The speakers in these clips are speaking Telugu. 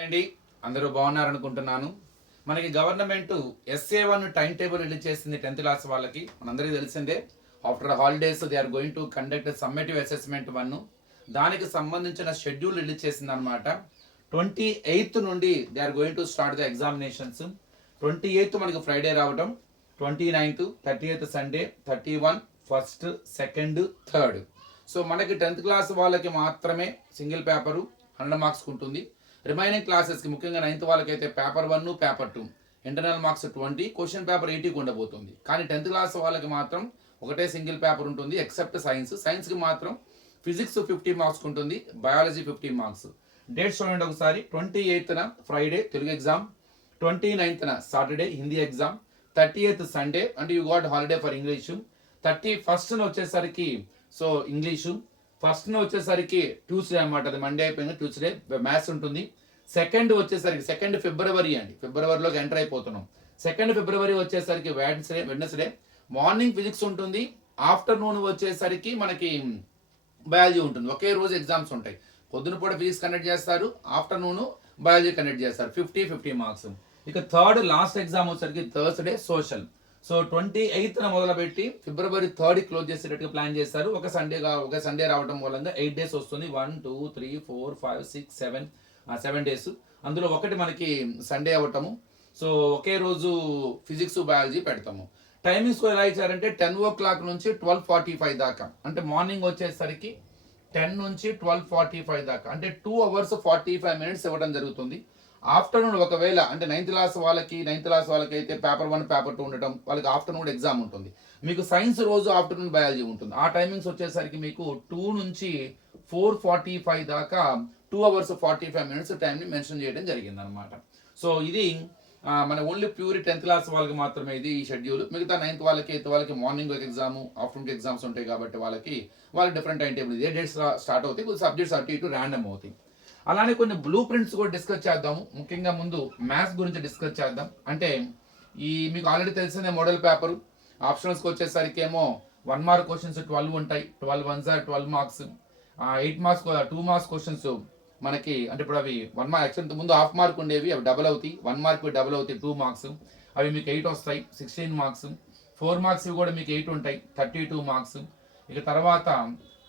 అండి, అందరూ బాగున్నారనుకుంటున్నాను. మనకి government SA1 time table release చేసింది 10th క్లాస్ వాళ్ళకి. మనందరికీ తెలిసిందే. After holidays they are going to conduct summative assessment 1. దానికి సంబంధించిన షెడ్యూల్ రిలీజ్ చేసింది అనమాట. 28th నుండి they are going to start the examinations. 28th మనకి ఫ్రైడే రావడం, 29th 30th Sunday, 31 first, second, third. So మనకి 10th క్లాస్ వాళ్ళకి మాత్రమే సింగిల్ పేపరు 100 మార్క్స్ ఉంటుంది. రిమైనింగ్ క్లాసెస్కి ముఖ్యంగా 9th వాళ్ళకైతే paper 1, paper 2, internal marks 20, question paper 80 ఉండబోతుంది. కానీ 10th క్లాస్ వాళ్ళకి మాత్రం ఒకటే సింగిల్ పేపర్ ఉంటుంది ఎక్సెప్ట్ సైన్స్. సైన్స్కి మాత్రం ఫిజిక్స్ 50 మార్క్స్ ఉంటుంది, బయాలజీ 50 మార్క్స్. డేట్స్ చూడండి ఒకసారి. 28th Friday Telugu exam, 29th Saturday Hindi exam, 30th Sunday అంటే you got holiday for English, 31st వచ్చేసరికి సో ఇంగ్లీషు, ఫస్ట్ వచ్చేసరికి ట్యూస్డే అనమాట, అది మండే అయిపోయింది, ట్యూస్డే మ్యాథ్స్ ఉంటుంది. సెకండ్ వచ్చేసరికి 2 ఫిబ్రవరి అండి, ఫిబ్రవరిలోకి ఎంటర్ అయిపోతున్నాం. 2 ఫిబ్రవరి వచ్చేసరికి వెడ్నెస్డే మార్నింగ్ ఫిజిక్స్ ఉంటుంది, ఆఫ్టర్నూన్ వచ్చేసరికి మనకి బయాలజీ ఉంటుంది. ఒకే రోజు ఎగ్జామ్స్ ఉంటాయి. పొద్దున పూట ఫిజిక్స్ కండక్ట్ చేస్తారు, ఆఫ్టర్నూన్ బయాలజీ కండక్ట్ చేస్తారు. 50 మార్క్స్. ఇక థర్డ్ లాస్ట్ ఎగ్జామ్ వచ్చేసరికి థర్స్డే సోషల్. సో 28th మొదలుపెట్టి ఫిబ్రవరి 3rd క్లోజ్ చేసేటట్టుగా ప్లాన్ చేస్తారు. ఒక సండే రావడం మూలంగా 8 days వస్తుంది. 1 2 3 4 5 6 7 days. అందులో ఒకటి మనకి సండే అవ్వటము. సో ఒకే రోజు ఫిజిక్స్ బయాలజీ పెడతాము. టైమింగ్స్ ఎలా ఇచ్చారంటే 10 o'clock నుంచి 12:45 దాకా, అంటే మార్నింగ్ వచ్చేసరికి 10 నుంచి 12:45 దాకా, అంటే 2 hours 45 minutes ఇవ్వడం జరుగుతుంది. ఆఫ్టర్నూన్ ఒకవేళ అంటే 9th క్లాస్ వాళ్ళకి అయితే పేపర్ 1, పేపర్ 2 ఉండటం, వాళ్ళకి ఆఫ్టర్నూన్ ఎగ్జామ్ ఉంటుంది. మీకు సైన్స్ రోజు ఆఫ్టర్నూన్ బయాలజీ ఉంటుంది. ఆ టైమింగ్స్ వచ్చేసరికి మీకు 2 నుంచి 4:45 దాకా 2 hours 45 minutes టైంని మెన్షన్ చేయడం జరిగింది అనమాట. సో ఇది మన ఓన్లీ ప్యూర్ 10th క్లాస్ వాళ్ళకి మాత్రమే ఇది ఈ షెడ్యూల్. మిగతా 9th వాళ్ళకి 8th వాళ్ళకి మార్నింగ్ ఒక ఎగ్జామ్, ఆఫ్టర్నూన్ ఎగ్జామ్స్ ఉంటాయి కాబట్టి వాళ్ళకి డిఫరెంట్ టైం టేబుల్. ఏ డేట్స్ స్టార్ట్ అవుతాయి, కొన్ని సబ్జెక్ట్స్ అటు ఇటు ర్యాండమ్ అవుతాయి. అలానే కొన్ని బ్లూ ప్రింట్స్ కూడా డిస్కస్ చేద్దాము. ముఖ్యంగా ముందు మ్యాథ్స్ గురించి డిస్కస్ చేద్దాం. అంటే మీకు ఆల్రెడీ తెలిసిందే మోడల్ పేపరు. ఆప్షనల్స్కి వచ్చేసరికి ఏమో 1 mark క్వశ్చన్స్ 12 ఉంటాయి. 12 1s 12 marks. 8 marks 2 marks questions మనకి, అంటే ఇప్పుడు అవి 1 mark యాక్చువల్ ముందు ½ mark ఉండేవి, అవి డబుల్ అవుతాయి. 1 mark డబుల్ అవుతాయి, 2 marks. అవి మీకు 8 వస్తాయి, 16 marks. 4 marks కూడా మీకు 8 ఉంటాయి, 32 marks. ఇక తర్వాత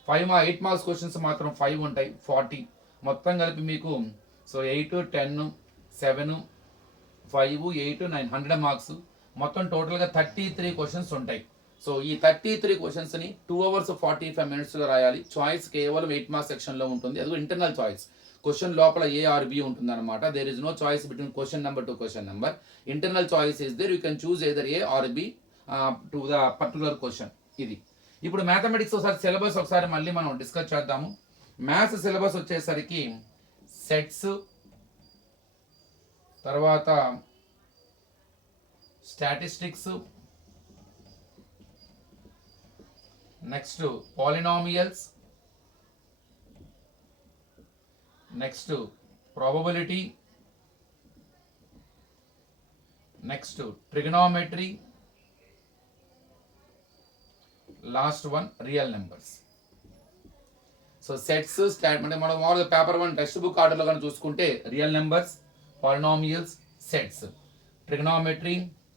8 marks క్వశ్చన్స్ మాత్రం 5 ఉంటాయి, 40. మొత్తం కలిపి మీకు సో 8 10 7 5 8 9 100 మార్క్స్. మొత్తం టోటల్గా 33 క్వశ్చన్స్ ఉంటాయి. సో ఈ 33 క్వశ్చన్స్ని 2 hours 45 minutesలో రాయాలి. చాయిస్ కేవలం 8 marks సెక్షన్లో ఉంటుంది. అది ఇంటర్నల్ చాయిస్. క్వశ్చన్ లోపల ఏ ఆర్ బి ఉంటుంది అనమాట. There is no choice between question number to question number. Internal choice is there. You can choose either A or B to the particular question. ఇది ఇప్పుడు మ్యాథమెటిక్స్ ఒకసారి సిలబస్ ఒకసారి మళ్ళీ మనం డిస్కస్ చేద్దాము. మ్యాథ్స్ సిలబస్ వచ్చేసరికి సెట్స్, తర్వాత statistics, next polynomials, next probability, next trigonometry, last one real numbers. So sets అంటే మనం మామూలుగా పేపర్ 1 టెక్స్ట్ బుక్ ఆర్డర్లో కానీ చూసుకుంటే real numbers, polynomials, sets, trigonometry,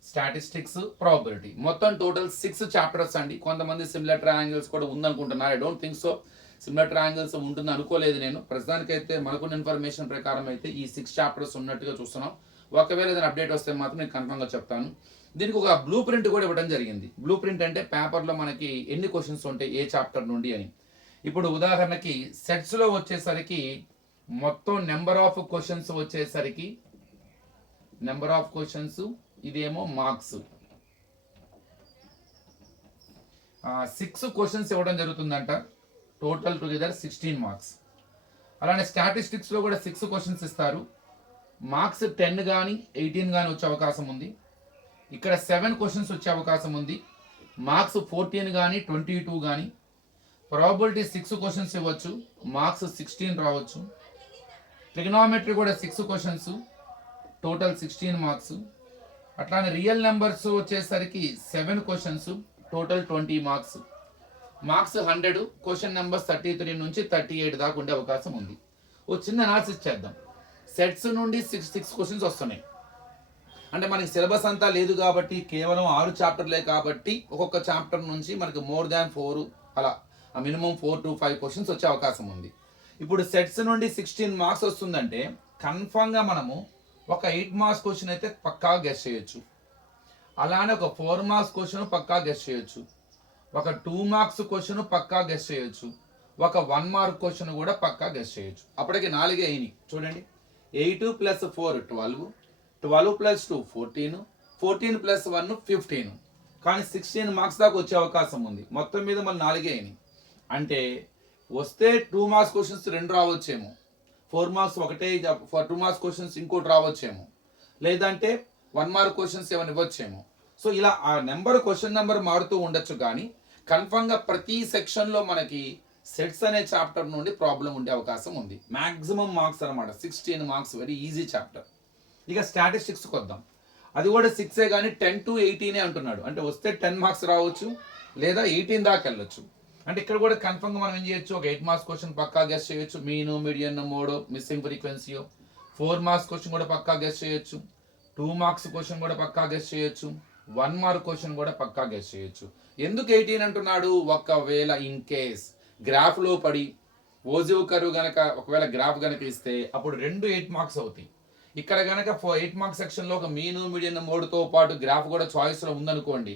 statistics, probability. మొత్తం టోటల్ 6 చాప్టర్స్ అండి. కొంతమంది సిమిలర్ ట్రయాంగిల్స్ కూడా ఉందనుకుంటున్నారు. I don't think so. Similar triangles ఉంటుంది అనుకోలేదు నేను. ప్రస్తుతానికైతే మనకున్న ఇన్ఫర్మేషన్ ప్రకారం అయితే ఈ 6 చాప్టర్స్ ఉన్నట్టుగా చూస్తున్నాం. ఒకవేళ ఏదైనా అప్డేట్ వస్తే మాత్రం నేను కన్ఫర్మ్గా చెప్తాను. దీనికి ఒక బ్లూ ప్రింట్ కూడా ఇవ్వడం జరిగింది. బ్లూ ప్రింట్ అంటే పేపర్లో మనకి ఎన్ని క్వశ్చన్స్ ఉంటాయి ఏ చాప్టర్ నుండి అని. ఇప్పుడు ఉదాహరణకి సెట్స్లో వచ్చేసరికి మొత్తం నెంబర్ ఆఫ్ క్వశ్చన్స్ వచ్చేసరికి ఇదేమో మార్క్స్ 6 క్వశ్చన్స్ ఇవ్వడం జరుగుతుందంట. Total together 16 marks. అలానే స్టాటిస్టిక్స్లో కూడా 6 క్వశ్చన్స్ ఇస్తారు. మార్క్స్ 10 కానీ 18 కానీ వచ్చే అవకాశం ఉంది. ఇక్కడ 7 క్వశ్చన్స్ వచ్చే అవకాశం ఉంది. మార్క్స్ 14 కానీ 22 కానీ. ప్రాబబిలిటీ 6 క్వశ్చన్స్ ఇవ్వచ్చు, మార్క్స్ 16 రావచ్చు. ట్రిగనోమెట్రీ కూడా 6 క్వశ్చన్స్, టోటల్ 16 మార్క్స్. అట్లానే రియల్ నెంబర్స్ వచ్చేసరికి 7 questions, total 20 marks. Marks 100, question numbers 33 నుంచి 38 దాకా ఉండే అవకాశం ఉంది. ఓ చిన్న అనాలిసిస్ చేద్దాం. సెట్స్ నుండి సిక్స్ క్వశ్చన్స్ వస్తున్నాయి. అంటే మనకి సిలబస్ అంతా లేదు కాబట్టి కేవలం 6 చాప్టర్లే కాబట్టి ఒక్కొక్క చాప్టర్ నుంచి మనకి మోర్ దాన్ 4 అలా మినిమం 4 to 5 క్వశ్చన్స్ వచ్చే అవకాశం ఉంది. ఇప్పుడు సెట్స్ నుండి 16 మార్క్స్ వస్తుందంటే కన్ఫామ్గా మనము ఒక 8 మార్క్స్ క్వశ్చన్ అయితే పక్కా గెస్ చేయొచ్చు. అలానే ఒక 4 మార్క్స్ క్వశ్చన్ పక్కా గెస్ చేయొచ్చు. ఒక 2 మార్క్స్ క్వశ్చన్ పక్కా గెస్ చేయొచ్చు. ఒక 1 మార్క్ క్వశ్చన్ కూడా పక్కా గెస్ చేయొచ్చు. అప్పటికి 4 అయినాయి చూడండి. 8 + 4 12, 12 + 2 14, 14 + 1 15. కానీ 16 మార్క్స్ దాకా వచ్చే అవకాశం ఉంది. మొత్తం మీద మన 4 అయినాయి. అంటే వస్తే 2 మార్క్స్ క్వశ్చన్స్ 2 రావచ్చేమో, 4 మార్క్స్ ఒకటే, 2 మార్క్స్ క్వశ్చన్స్ ఇంకోటి రావచ్చేమో, లేదంటే 1 మార్క్ క్వశ్చన్స్ ఏమైనా ఇవ్వచ్చేమో. సో ఇలా ఆ క్వశ్చన్ నెంబర్ మారుతూ ఉండొచ్చు. కానీ కన్ఫర్మ్గా ప్రతి సెక్షన్లో మనకి సెట్స్ అనే చాప్టర్ నుండి ప్రాబ్లం ఉండే అవకాశం ఉంది. మ్యాక్సిమం మార్క్స్ అనమాట 16 మార్క్స్, వెరీ ఈజీ చాప్టర్. ఇక స్టాటిస్టిక్స్కి వద్దాం. అది కూడా 6 కానీ 10 to 18 అంటున్నాడు. అంటే వస్తే 10 మార్క్స్ రావచ్చు, లేదా 18 దాకా వెళ్ళొచ్చు. అంటే ఇక్కడ కూడా కన్ఫర్మ్గా మనం ఏం చేయొచ్చు, ఒక 8 మార్క్స్ క్వశ్చన్ పక్కా గెస్ చేయొచ్చు. మీను, మీడియన్, మోడో, మిస్సింగ్ ఫ్రీక్వెన్సీయో. 4 మార్క్స్ క్వశ్చన్ కూడా పక్కా గెస్ చేయొచ్చు. 2 మార్క్స్ క్వశ్చన్ కూడా పక్కా గెస్ చేయొచ్చు. 1 మార్క్ క్వశ్చన్ కూడా పక్కా గెస్ చేయొచ్చు. ఎందుకు 18 అంటున్నాడు? ఒకవేళ ఇన్ కేస్ గ్రాఫ్లో పడి ఓజివ్ కర్వ్ గనక ఒకవేళ గ్రాఫ్ గనక ఇస్తే అప్పుడు 2 8 మార్క్స్ అవుతాయి. ఇక్కడ గనక 8 మార్క్స్ సెక్షన్లో ఒక మీను, మీడియన్, మోడ్తో పాటు గ్రాఫ్ కూడా చాయిస్లో ఉందనుకోండి,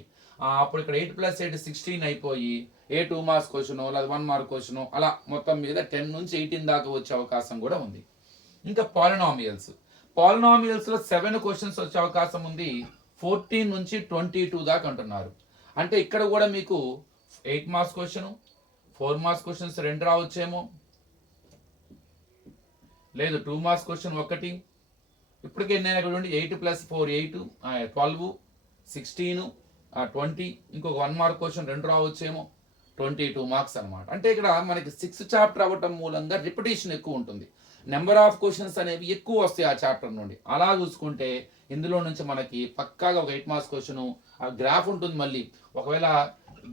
అప్పుడు ఇక్కడ 8 + 8 16 అయిపోయి 2 మార్క్స్ క్వశ్చన్ లేదా 1 మార్క్ క్వశ్చన్ అలా మొత్తం మీద 10 నుంచి 18 దాకా వచ్చే అవకాశం కూడా ఉంది. ఇంకా పాలినామియల్స్లో 7 క్వశ్చన్స్ వచ్చే అవకాశం ఉంది. 14 నుంచి 22 దాకా అంటున్నారు. అంటే ఇక్కడ కూడా మీకు 8 మార్క్స్ క్వశ్చన్, 4 మార్క్స్ క్వశ్చన్స్ 2 రావచ్చేమో, లేదు 2 మార్క్స్ క్వశ్చన్ ఒకటి. ఇప్పటికే నేను ఇక్కడ 8 + 4 8, 12, 16, 20, ఇంకొక 1 మార్క్ క్వశ్చన్ 2 రావచ్చేమో, 22 మార్క్స్ అనమాట. అంటే ఇక్కడ మనకి 6 చాప్టర్ అవ్వటం మూలంగా రిపిటేషన్ ఎక్కువ ఉంటుంది. నెంబర్ ఆఫ్ క్వశ్చన్స్ అనేవి ఎక్కువ వస్తాయి ఆ చాప్టర్ నుండి. అలా చూసుకుంటే ఇందులో నుంచి మనకి పక్కాగా ఒక 8 మార్క్స్ క్వశ్చన్, ఆ గ్రాఫ్ ఉంటుంది. మళ్ళీ ఒకవేళ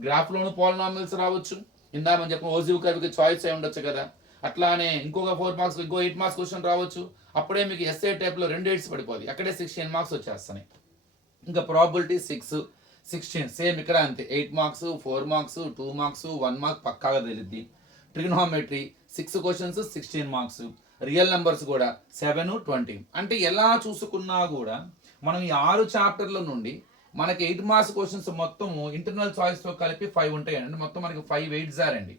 గ్రాఫ్లోను పాలినామియల్స్ రావచ్చు. ఇందా మనం చెప్పిన ఓజివ్ కర్వ్కి చాయిస్ అయి ఉండొచ్చు కదా. అట్లానే ఇంకొక 4 మార్క్స్, ఇంకో 8 మార్క్స్ క్వశ్చన్ రావచ్చు. అప్పుడే మీకు ఎస్ఏ టైప్లో 2 8s పడిపోతుంది. అక్కడే 16 మార్క్స్ వచ్చేస్తున్నాయి. ఇంకా ప్రాబిలిటీ 6, 16 సేమ్ ఇక్కడ అంతే. 8 మార్క్స్, 4 మార్క్స్, 2 మార్క్స్, 1 మార్క్ పక్కాగా తెలియద్ది. Trigonometry 6 questions 16 marks. Real numbers కూడా 7, 20. అంటే ఎలా చూసుకున్నా కూడా మనం ఈ 6 చాప్టర్ల నుండి మనకి 8 మార్క్స్ క్వశ్చన్స్ మొత్తం ఇంటర్నల్ చాయిస్తో కలిపి 5 ఉంటాయి. అంటే మొత్తం మనకి 5 8s అండి.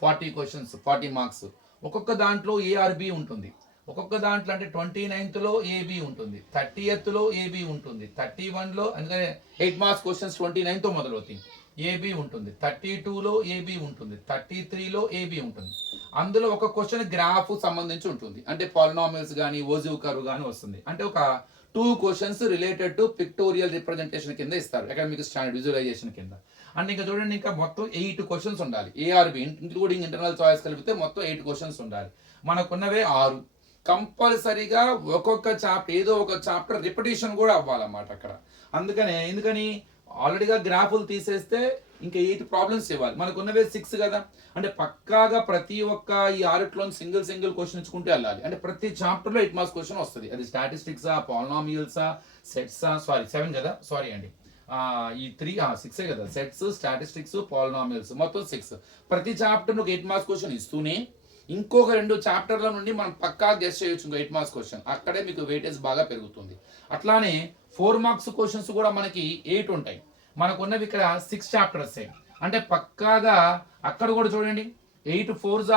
40 క్వశ్చన్స్ 40 మార్క్స్. ఒక్కొక్క దాంట్లో ఏఆర్బి ఉంటుంది. ఒక్కొక్క దాంట్లో అంటే 29th ఏబి ఉంటుంది, 30th ఏబి ఉంటుంది, 31లో అందుకనే 8 మార్క్స్ క్వశ్చన్స్ 29తో మొదలవుతాయి. ఏబి ఉంటుంది, 32లో ఏబి ఉంటుంది, 33లో ఏబి ఉంటుంది. అందులో ఒక క్వశ్చన్ గ్రాఫ్ సంబంధించి ఉంటుంది. అంటే పాలినామియల్స్ కానీ ఓజివ్ కర్వ్ కానీ వస్తుంది. అంటే ఒక 2 questions related to pictorial representation కింద ఇస్తారు, అకాడమిక్ స్టాండర్డ్ విజువలైజేషన్ కింద. అంటే ఇంకా చూడండి, ఇంకా మొత్తం 8 క్వశ్చన్స్ ఉండాలి. ఏఆర్బి ఇంక్లూడింగ్ ఇంటర్నల్ చాయిస్ కలిపితే మొత్తం 8 క్వశ్చన్స్ ఉండాలి. మనకున్నవే 6. కంపల్సరీగా ఒక్కొక్క చాప్టర్ ఏదో ఒక చాప్టర్ రిపిటేషన్ కూడా అవ్వాలన్నమాట అక్కడ. ఎందుకని ఆల్రెడీగా గ్రాఫులు తీసేస్తే ఇంకా 8 ప్రాబ్లమ్స్ ఇవ్వాలి. మనకున్నవే 6 కదా. అంటే పక్కాగా ప్రతి ఒక్క ఈ 6లో సింగిల్ క్వశ్చన్ ఇచ్చుకుంటూ వెళ్ళాలి. అంటే ప్రతి చాప్టర్లో 8 మార్క్స్ క్వశ్చన్ వస్తుంది. అది స్టాటిస్టిక్సా, పాలినామియల్సా, సెట్సా, 7 కదా, సారీ అండి, ఈ 6 కదా. సెట్స్, స్టాటిస్టిక్స్, పాలినామియల్స్ మొత్తం 6. ప్రతి చాప్టర్ ఒక 8 మార్క్స్ క్వశ్చన్ ఇస్తూనే ఇంకొక 2 చాప్టర్ల నుండి మనం పక్కా గెస్ చేయొచ్చు ఇంకో 8 మార్క్స్ క్వశ్చన్. అక్కడే మీకు వెయిటేజ్ బాగా పెరుగుతుంది. అట్లానే 4 మార్క్స్ క్వశ్చన్స్ కూడా మనకి 8 ఉంటాయి. మనకున్నవి ఇక్కడ 6 చాప్టర్సే. అంటే పక్కాగా అక్కడ కూడా చూడండి, 8 4s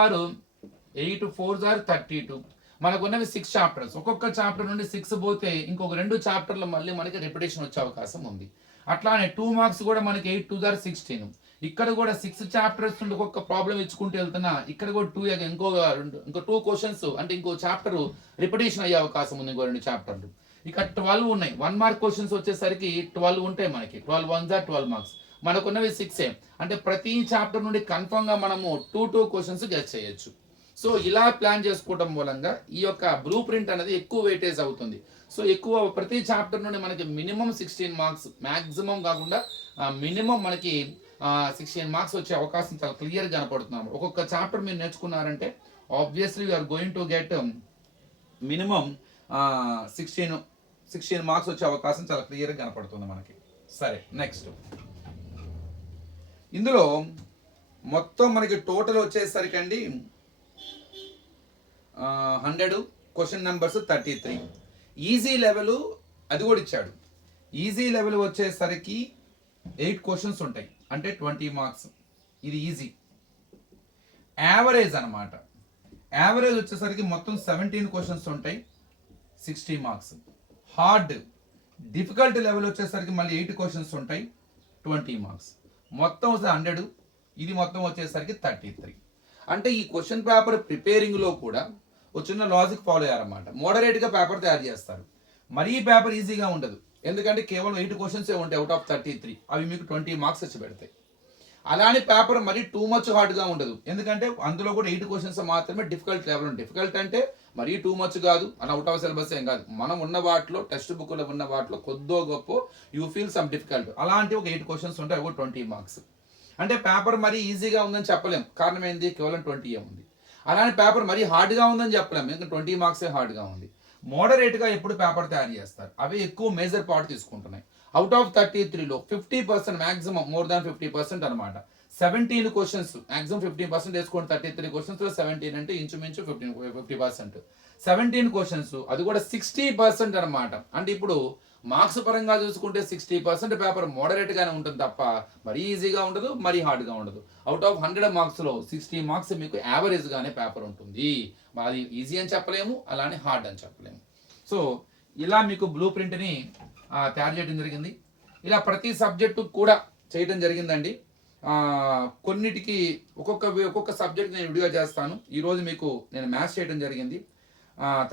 are 32. మనకున్నవి 6 చాప్టర్స్. ఒక్కొక్క చాప్టర్ నుండి 6 పోతే ఇంకొక 2 చాప్టర్లు మళ్ళీ మనకి రిపిటేషన్ వచ్చే అవకాశం ఉంది. అట్లానే 2 మార్క్స్ కూడా మనకి 8 2s are 16. ఇక్కడ కూడా 6 చాప్టర్స్ నుండి ఒక్కొక్క ప్రాబ్లం ఇచ్చుకుంటూ వెళ్తున్నా ఇక్కడ కూడా 2 ఇంకో 2 క్వశ్చన్స్ అంటే ఇంకో చాప్టర్ రిపిటేషన్ అయ్యే అవకాశం ఉంది, ఇంకో 2 చాప్టర్లు. ఇక 12 ఉన్నాయి. 1 మార్క్ క్వశ్చన్స్ వచ్చేసరికి 12 ఉంటాయి మనకి. 12 1s are 12 మార్క్స్. మనకున్నవి 6. అంటే ప్రతి చాప్టర్ నుండి కన్ఫర్మ్ గా మనము 2 క్వశ్చన్స్ గెస్ చేయొచ్చు. సో ఇలా ప్లాన్ చేసుకోవడం మూలంగా ఈ యొక్క బ్లూ ప్రింట్ అనేది ఎక్కువ వెయిటేజ్ అవుతుంది. సో ఎక్కువ ప్రతి చాప్టర్ నుండి మనకి మినిమం 16 మార్క్స్, మ్యాక్సిమం కాకుండా మినిమం మనకి 16 మార్క్స్ వచ్చే అవకాశం చాలా క్లియర్ కనపడుతున్నాము. ఒక్కొక్క చాప్టర్ మీరు నేర్చుకున్నారంటే obviously you are going to get minimum 16 marks వచ్చే అవకాశం చాలా క్లియర్గా కనపడుతుంది మనకి. సరే, నెక్స్ట్ ఇందులో మొత్తం మనకి టోటల్ వచ్చేసరికి అండి 100, క్వశ్చన్ నెంబర్స్ 33. ఈజీ లెవెల్ అది కూడా ఇచ్చాడు. ఈజీ లెవెల్ వచ్చేసరికి 8 క్వశ్చన్స్ ఉంటాయి, అంటే 20 మార్క్స్. ఇది ఈజీ. యావరేజ్ అనమాట. యావరేజ్ వచ్చేసరికి మొత్తం 17 క్వశ్చన్స్ ఉంటాయి, 60 మార్క్స్. హార్డ్ డిఫికల్ట్ లెవెల్ వచ్చేసరికి మళ్ళీ 8 క్వశ్చన్స్ ఉంటాయి, 20 మార్క్స్. మొత్తం 100, ఇది మొత్తం వచ్చేసరికి 33. అంటే ఈ క్వశ్చన్ పేపర్ ప్రిపేరింగ్లో కూడా ఒక చిన్న లాజిక్ ఫాలో అయ్యారన్నమాట. మోడరేట్గా పేపర్ తయారు చేస్తారు. మరీ పేపర్ ఈజీగా ఉండదు, ఎందుకంటే కేవలం 8 క్వశ్చన్సే ఉంటాయి అవుట్ ఆఫ్ 33. అవి మీకు 20 మార్క్స్ వచ్చి పెడతాయి. అలానే పేపర్ మరీ టూ మచ్ హార్డ్గా ఉండదు, ఎందుకంటే అందులో కూడా 8 క్వశ్చన్స్ మాత్రమే డిఫికల్ట్ లెవెల్ ఉంటుంది. డిఫికల్ట్ అంటే మరీ టూ మచ్ కాదు, అని అవుట్ ఆఫ్ సిలబస్ ఏం కాదు. మనం ఉన్న వాటిలో, టెక్స్ట్ బుక్లో ఉన్న వాటిలో కొద్దో గొప్ప యూ ఫీల్ సమ్ డిఫికల్ట్. అలాంటి ఒక 8 క్వశ్చన్స్ ఉంటాయి, అవి 20 మార్క్స్. అంటే పేపర్ మరీ ఈజీగా ఉందని చెప్పలేం, కారణం ఏంది, కేవలం 20 ఉంది. అలానే పేపర్ మరీ హార్డ్గా ఉందని చెప్పలేం, ఎందుకంటే 20 మార్క్సే హార్డ్గా ఉంది. మోడరేట్గా ఎప్పుడు పేపర్ తయారు చేస్తారు, అవి ఎక్కువ మేజర్ పార్ట్ తీసుకుంటున్నాయి. అవుట్ ఆఫ్ 33లో 50%, మ్యాక్సిమం మోర్ దాన్ 50% అనమాట. 17 క్వశ్చన్స్, మ్యాక్సిమం 15% వేసుకోండి. 33 క్వశ్చన్స్లో 17 అంటే ఇంచుమించు 50%. 17 క్వశ్చన్స్, అది కూడా 60% అనమాట. అంటే ఇప్పుడు మార్క్స్ పరంగా చూసుకుంటే 60% పేపర్ మోడరేట్ గానే ఉంటుంది తప్ప మరీ ఈజీగా ఉండదు, మరీ హార్డ్గా ఉండదు. అవుట్ ఆఫ్ 100 మార్క్స్లో 60 మార్క్స్ మీకు యావరేజ్ గానే పేపర్ ఉంటుంది. అది ఈజీ అని చెప్పలేము, అలానే హార్డ్ అని చెప్పలేము. సో ఇలా మీకు బ్లూ ప్రింట్ని తయారు చేయడం జరిగింది. ఇలా ప్రతి సబ్జెక్టు కూడా చేయడం జరిగిందండి. కొన్నిటికి ఒక్కొక్క సబ్జెక్ట్ నేను విడిగా చేస్తాను. ఈరోజు మీకు నేను మ్యాథ్స్ చేయడం జరిగింది.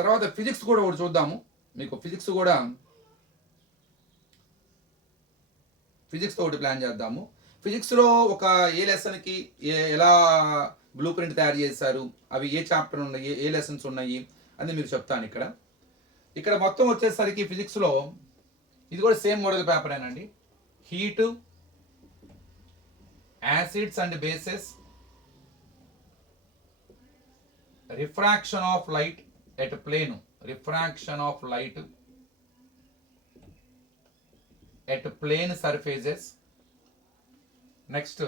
తర్వాత ఫిజిక్స్ కూడా ఒకటి చూద్దాము. మీకు ఫిజిక్స్తో ఒకటి ప్లాన్ చేద్దాము. ఫిజిక్స్లో ఒక ఏ లెసన్కి ఎలా బ్లూ ప్రింట్ తయారు చేశారు, అవి ఏ చాప్టర్ ఉన్నాయి, ఏ లెసన్స్ ఉన్నాయి అని మీరు చెప్తాను. ఇక్కడ మొత్తం వచ్చేసరికి ఫిజిక్స్లో ఇది కూడా సేమ్ మోడల్ పేపర్ ఏనండి. Heat, acids and bases, refraction of light at plane, refraction of light at plane surfaces. Next,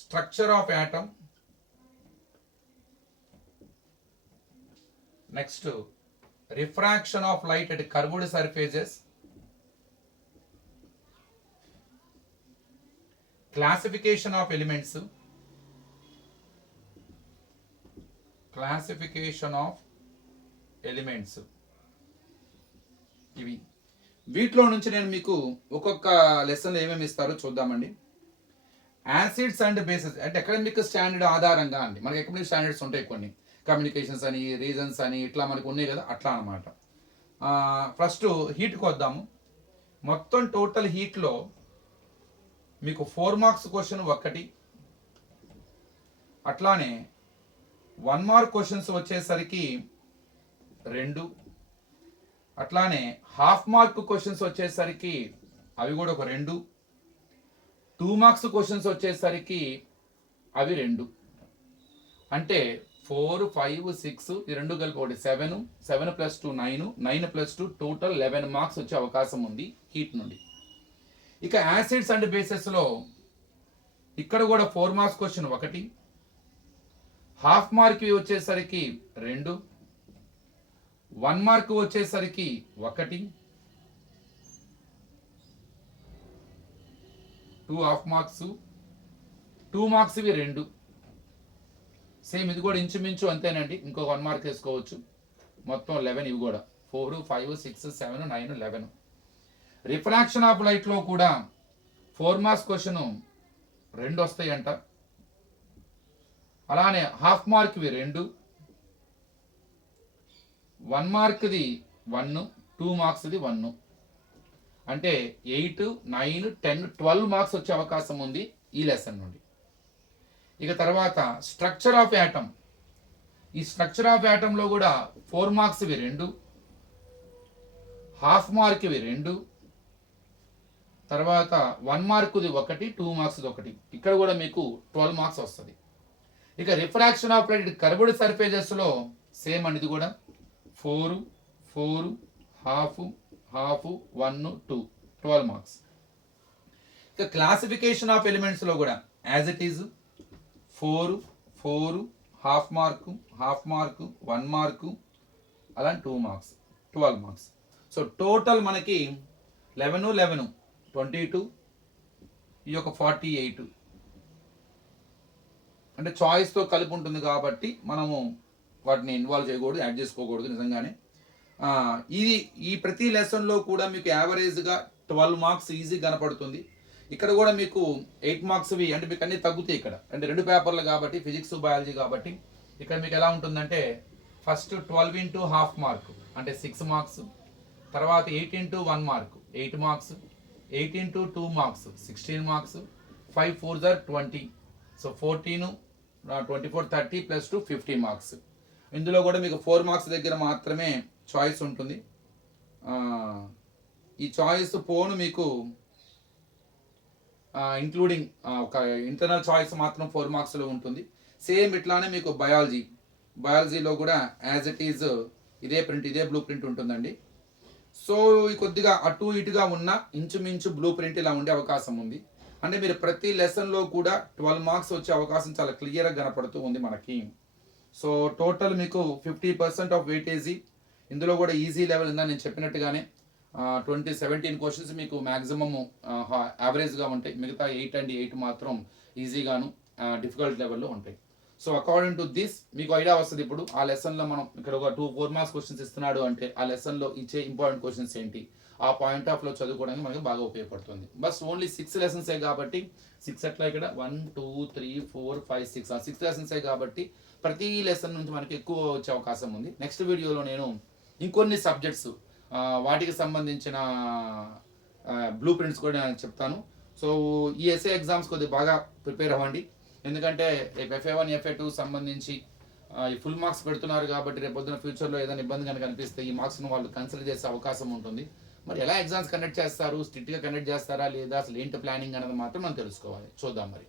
structure of atom. Next, refraction of light at curved surfaces. Classification of elements. Classification of elements. ఇవి వీటిలో నుంచి నేను మీకు ఒక్కొక్క లెసన్లో ఏమేమి ఇస్తారో చూద్దామండి. యాసిడ్స్ అండ్ బేసెస్ అంటే అకాడమిక్ స్టాండర్డ్ ఆధారంగా అండి. మనకి అకాడమిక్ స్టాండర్డ్స్ ఉంటాయి కొన్ని, కమ్యూనికేషన్స్ అని, రీజన్స్ అని, ఇట్లా మనకు ఉన్నాయి కదా, అట్లా అనమాట. ఫస్ట్ హీట్కి వద్దాము. మొత్తం టోటల్ హీట్లో మీకు 4 మార్క్స్ క్వశ్చన్ 1, అట్లానే 1 మార్క్ క్వశ్చన్స్ వచ్చేసరికి 2, అట్లానే హాఫ్ మార్క్ క్వశ్చన్స్ వచ్చేసరికి అవి కూడా ఒక 2, 2 మార్క్స్ క్వశ్చన్స్ వచ్చేసరికి అవి 2. అంటే 4, 5, 6 ఈ 2 కలిపి ఒకటి 7, 7 + 2 9, 9 + 2 టోటల్ 11 మార్క్స్ వచ్చే అవకాశం ఉంది హీట్ నుండి. ఇక యాసిడ్స్ అండ్ బేసెస్లో ఇక్కడ కూడా 4 మార్క్స్ క్వశ్చన్ 1, హాఫ్ మార్క్ వచ్చేసరికి 2, 1 మార్క్ వచ్చేసరికి 1, 2 హాఫ్ మార్క్స్, 2 మార్క్స్ ఇవి 2. సేమ్ ఇది కూడా ఇంచుమించు అంతేనండి, ఇంకో 1 మార్క్ వేసుకోవచ్చు. మొత్తం 11 ఇవి కూడా 4, 5, 6, 7, 9, 11. రిఫ్రాక్షన్ ఆఫ్ లైట్లో కూడా 4 మార్క్స్ క్వశ్చన్ 2 వస్తాయంట. అలానే హాఫ్ మార్క్ ఇవి 2, 1 మార్క్ది 1, 2 మార్క్స్ది 1. అంటే 8, 9, 10, 12 మార్క్స్ వచ్చే అవకాశం ఉంది ఈ లెసన్ నుండి. ఇక తర్వాత స్ట్రక్చర్ ఆఫ్ యాటమ్. ఈ స్ట్రక్చర్ ఆఫ్ యాటంలో కూడా 4 మార్క్స్ ఇవి 2, హాఫ్ మార్క్ ఇవి 2, తర్వాత 1 మార్క్ది 1, 2 మార్క్స్ది 1. ఇక్కడ కూడా మీకు 12 మార్క్స్ వస్తుంది. ఇక రిఫ్రాక్షన్ ఆఫ్ లైట్ కర్వ్డ్ సర్ఫేజెస్లో సేమ్ అనేది కూడా 4 4 హాఫ్ హాఫ్ 1 2 12 మార్క్స్. ఇక క్లాసిఫికేషన్ ఆఫ్ ఎలిమెంట్స్లో కూడా as it is 4 4 half mark 1 mark అలా 2 మార్క్స్ 12 మార్క్స్. సో టోటల్ మనకి 11 11 22 ఈ యొక్క 48 అంటే చాయిస్తో కలిపి ఉంటుంది కాబట్టి మనము వాటిని ఇన్వాల్వ్ చేయకూడదు, యాడ్ చేసుకోకూడదు నిజంగానే. ఈ ప్రతి లెసన్లో కూడా మీకు యావరేజ్గా 12 మార్క్స్ ఈజీ కనపడుతుంది. ఇక్కడ కూడా మీకు 8 మార్క్స్వి అంటే మీకు అన్నీ తగ్గుతాయి ఇక్కడ, అంటే 2 పేపర్లు కాబట్టి ఫిజిక్స్ బయాలజీ కాబట్టి. ఇక్కడ మీకు ఎలా ఉంటుందంటే ఫస్ట్ 12 ఇంటూ హాఫ్ మార్క్ అంటే 6 మార్క్స్, తర్వాత 8 into 1 mark 8 marks, 8 into 2 marks 16 marks, 5 4 20, so 14 24 30 plus 2 50 marks. ఇందులో కూడా మీకు 4 మార్క్స్ దగ్గర మాత్రమే చాయిస్ ఉంటుంది. ఈ చాయిస్ పోను మీకు ఇంక్లూడింగ్ ఒక ఇంటర్నల్ చాయిస్ మాత్రం 4 మార్క్స్లో ఉంటుంది. సేమ్ ఇట్లానే మీకు బయాలజీలో కూడా యాజ్ ఇట్ ఈజ్ ఇదే ప్రింట్, ఇదే బ్లూ ప్రింట్ ఉంటుందండి. సో కొద్దిగా అటు ఇటుగా ఉన్న ఇంచుమించు బ్లూ ప్రింట్ ఇలా ఉండే అవకాశం ఉంది. అంటే మీరు ప్రతి లెసన్లో కూడా 12 మార్క్స్ వచ్చే అవకాశం చాలా క్లియర్గా కనపడుతూ ఉంది మనకి. సో టోటల్ మీకు 50% ఆఫ్ వెయిటేజీ. ఇందులో కూడా ఈజీ లెవెల్ ఉందని నేను చెప్పినట్టుగానే 17 క్వశ్చన్స్ మీకు మ్యాక్సిమమ్ యావరేజ్గా ఉంటాయి. మిగతా 8 అండ్ 8 మాత్రం ఈజీగాను డిఫికల్ట్ లెవెల్లో ఉంటాయి. సో అకార్డింగ్ టు దిస్ మీకు ఐడియా వస్తుంది. ఇప్పుడు ఆ లెసన్లో మనం ఇక్కడ ఒక 4 మార్క్స్ క్వశ్చన్స్ ఇస్తున్నాడు అంటే ఆ లెసన్లో ఇచ్చే ఇంపార్టెంట్ క్వశ్చన్స్ ఏంటి, ఆ పాయింట్ ఆఫ్లో చదువుకోవడానికి మనకి బాగా ఉపయోగపడుతుంది. బస్ ఓన్లీ 6 లెసన్సే కాబట్టి 6 అట్లా ఇక్కడ 1 2 3 4 5 6 ఆ 6 లెసన్సే కాబట్టి ప్రతి లెసన్ నుంచి మనకి ఎక్కువ వచ్చే అవకాశం ఉంది. నెక్స్ట్ వీడియోలో నేను ఇంకొన్ని సబ్జెక్ట్స్ వాటికి సంబంధించిన బ్లూ ప్రింట్స్ కూడా నేను చెప్తాను. సో ఈ ఎస్ఏ ఎగ్జామ్స్ కొద్దిగా బాగా ప్రిపేర్ అవ్వండి. ఎందుకంటే రేపు FA1 FA2 సంబంధించి ఈ ఫుల్ మార్క్స్ పెడుతున్నారు కాబట్టి రేపు పొద్దున ఫ్యూచర్లో ఏదైనా ఇబ్బంది కనుక అనిపిస్తే ఈ మార్క్స్ను వాళ్ళు కన్సిడర్ చేసే అవకాశం ఉంటుంది. మరి ఎలా ఎగ్జామ్స్ కండక్ట్ చేస్తారు, స్ట్రిక్ట్గా కండక్ట్ చేస్తారా లేదా, అసలు ఏంటి ప్లానింగ్ అనేది మాత్రం మనం తెలుసుకోవాలి. చూద్దాం మరి.